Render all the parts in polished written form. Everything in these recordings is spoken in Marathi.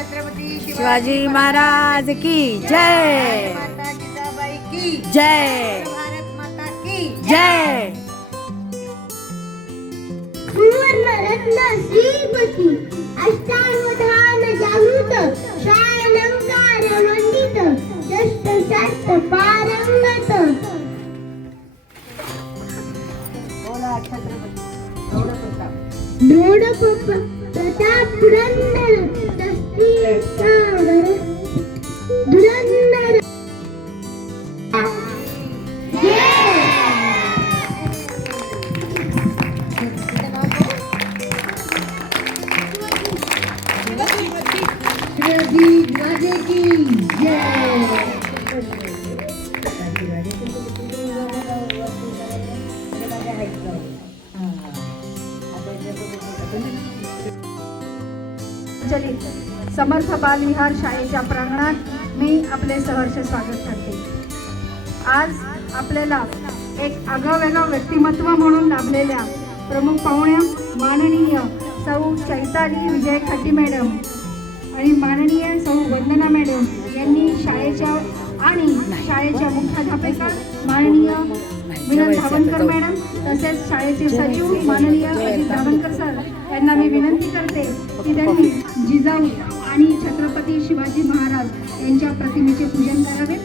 छत्रपती शिवाजी महाराज की जय, माता जिजाबाई की जय, भारत माता की जय. सुवर्णरत्न श्रीमती अष्टावधान जागृत शालंकार मंडित शस्त्र शास्त्र पारंगत बोला छत्रपती दृढ प्रताप पुरंदर दस्ती सागर धुरंदर राजे की चलित समर्थ बालविहार शाळेच्या प्रांगणात मी आपले सहर्ष स्वागत करते. आज आपल्याला एक आगळेवेगळं व्यक्तिमत्व म्हणून लाभलेल्या प्रमुख पाहुण्या माननीय सौ चैताली विजय खट्टी मॅडम आणि माननीय सौ वंदना मॅडम यांनी शाळेच्या मुख्याध्यापिका माननीय विनोद धावनकर मॅडम तसेच शाळेचे सचिव माननीय अजित धावनकर सर यांना मी विनंती करते की त्यांनी जिजाऊ आणि छत्रपती शिवाजी महाराज यांच्या प्रतिमेचे पूजन करावे.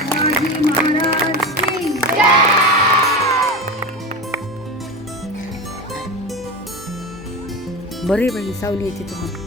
शिवाजी महाराज की बरी बाई सावली येते तुम्हाला.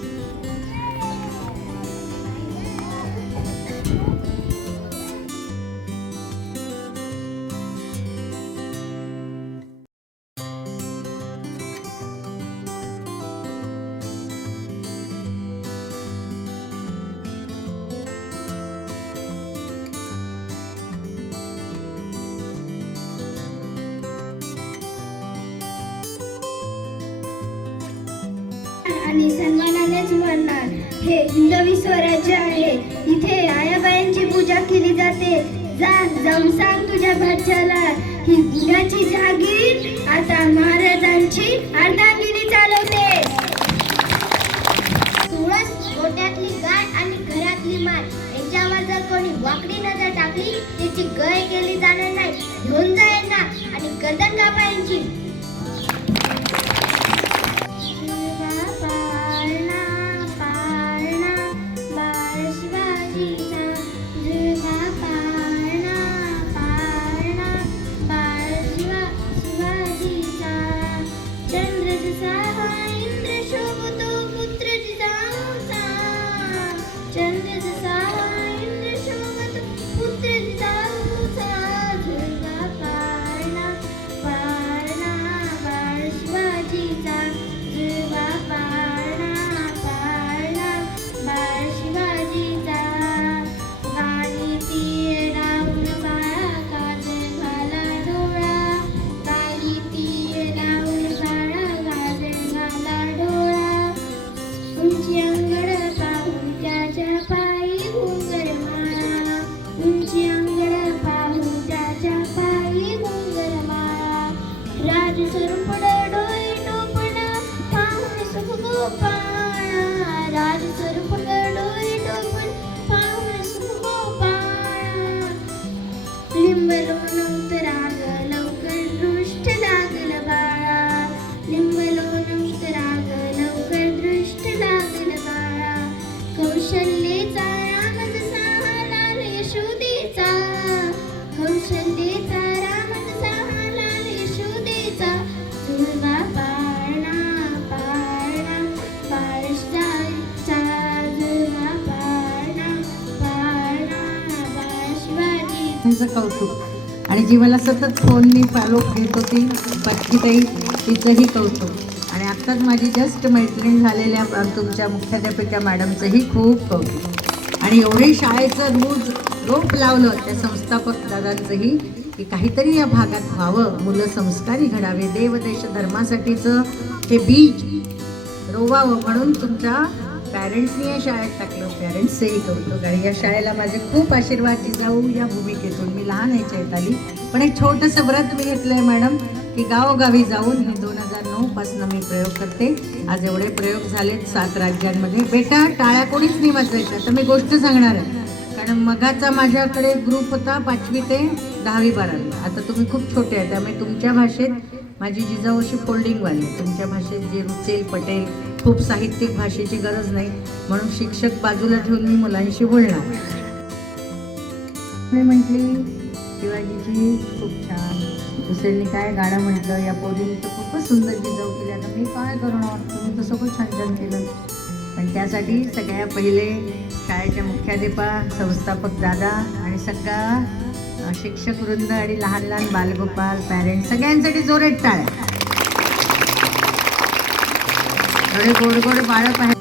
आणि सन्मानानेच म्हणणार हे हिंदवी स्वराज्य आहे. इथे आयाबाईंची पूजा केली जाते. जाऊन सांग तुझ्या भाच्याला ही गुणाची जहागीर आता महाराजांची अर्धांगिनी चालवते. तुळस गोट्यातली गाय आणि घरातली माय यांच्यावर जर कोणी वाकडी नजर टाकली त्याची गय केली जाणार नाही. घेऊन जाईल ना आणि गर्दन कापायची. कौतुक आणि जी मला सतत फोननी फॉलो घेत होती पत्कीताई तिचंही कौतुक आणि आत्ताच माझी जस्ट मैत्रीण झालेल्या तुमच्या मुख्याध्यापिका मॅडमचंही खूप कौतुक आणि एवढे शाळेचं रोप लावलं त्या संस्थापक दादांचंही की काहीतरी या भागात व्हावं, मुलं संस्कारी घडावे, देवदेश धर्मासाठीचं हे बीज रोवावं म्हणून तुमच्या पॅरेंट्सनी या शाळेत टाकलं. पॅरेंट्सचंही कौतुक आणि या शाळेला माझे खूप आशीर्वाद जिजाऊ या भूमिकेतून. मी लहान आहे चैताली पण एक छोटंसं व्रत मी घेतलं आहे मॅडम की गावोगावी जाऊन हे 2009 पासून मी प्रयोग करते. आज एवढे प्रयोग झालेत 7 राज्यांमध्ये. बेटा टाळ्या कोणीच नाही वाजवायच्या. आता मी गोष्ट सांगणार आहे, कारण मगाचा माझ्याकडे ग्रुप होता 5वी ते 10वी 12वी. आता तुम्ही खूप छोटे आहे, त्यामुळे तुमच्या भाषेत माझी जिजाऊ अशी फोल्डिंगवाली, तुमच्या भाषेत जे रुचेल पटेल, खूप साहित्यिक भाषेची गरज नाही, म्हणून शिक्षक बाजूला ठेवून मी मुलांशी बोलणार. मी म्हटली शिवाजीची खूप छान, दुसऱ्यांनी काय गाणं म्हटलं, या पोरीने तर खूपच सुंदर जिजाऊ केली. आता मी काय करणार, तुम्ही तर सगळं छान छान केलं. पण त्यासाठी सगळ्या पहिले शाळेच्या मुख्याध्यापा, संस्थापक दादा आणि सगळा शिक्षक वृंद आणि लहान लहान बालगोपाल, पॅरेंट्स सगळ्यांसाठी जोरात टाळ्या. एवढे गोड गोड बाळं पाहिजे.